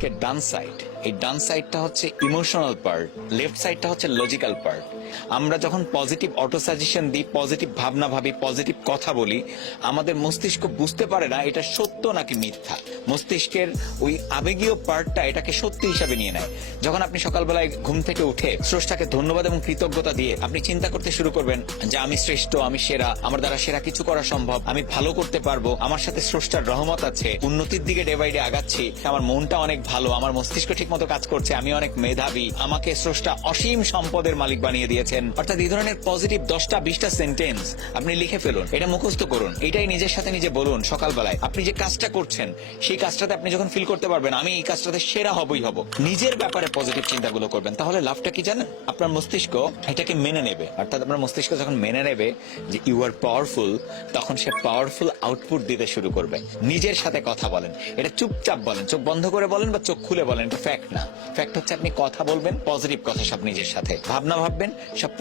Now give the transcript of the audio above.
মস্তিষ্কের ডান সাইড, এই ডান সাইডটা হচ্ছে ইমোশনাল পার্ট, লেফট সাইডটা হচ্ছে লজিক্যাল পার্ট। আমরা যখন পজিটিভ অটো সাজেশন দিই, পজিটিভ ভাবনা ভাবি, পজিটিভ কথা বলি, আমাদের মস্তিষ্ক বুঝতে পারে না এটা সত্য নাকি মিথ্যা। মস্তিষ্কের ওই আবেগীয় পার্টটা এটাকে সত্যি হিসাবে নিয়ে নেয়। যখন আপনি সকালবেলায় ঘুম থেকে উঠে স্রষ্টাকে ধন্যবাদ এবং কৃতজ্ঞতা দিয়ে আপনি চিন্তা করতে শুরু করবেন যে আমি শ্রেষ্ঠ, আমি সেরা, আমার দ্বারা সেরা কিছু করা সম্ভব, আমি ভালো করতে পারবো, আমার সাথে স্রষ্টার রহমত আছে, উন্নতির দিকে ডে বাই ডে আগাচ্ছি, আমার মনটা অনেক ভালো, আমার মস্তিষ্ক ঠিক মতো কাজ করছে, আমি অনেক মেধাবী, আমাকে স্রষ্টা অসীম সম্পদের মালিক বানিয়ে দিয়েছেন। অর্থাৎ এই ধরনের পজিটিভ 10টা 20টা সেন্টেন্স আপনি লিখে ফেলুন, এটা মুখস্থ করুন, এটাই নিজের সাথে নিজে বলুন সকালবেলায়। আপনি যে কাজটা করছেন সেই কাজটাতে আপনি যখন ফিল করতে পারবেন আমি এই কাজটাতে সেরা হবই হব, নিজের ব্যাপারে পজিটিভ চিন্তাগুলো করবেন, তাহলে লাভটা কি জানেন? আপনার মস্তিষ্ক এটাকে মেনে নেবে। অর্থাৎ আপনার মস্তিষ্ক যখন মেনে নেবে যে ইউ আর পাওয়ারফুল, তখন সে পাওয়ারফুল আউটপুট দিতে শুরু করবে। নিজের সাথে কথা বলেন, এটা চুপচাপ বলেন, চোখ বন্ধ করে বলেন বা চোখ খুলে বলেন, এটা ফ্যাক্ট না। ফ্যাক্ট হচ্ছে আপনি কথা বলবেন, পজিটিভ কথা সব নিজের সাথে, ভাবনা ভাববেন, সব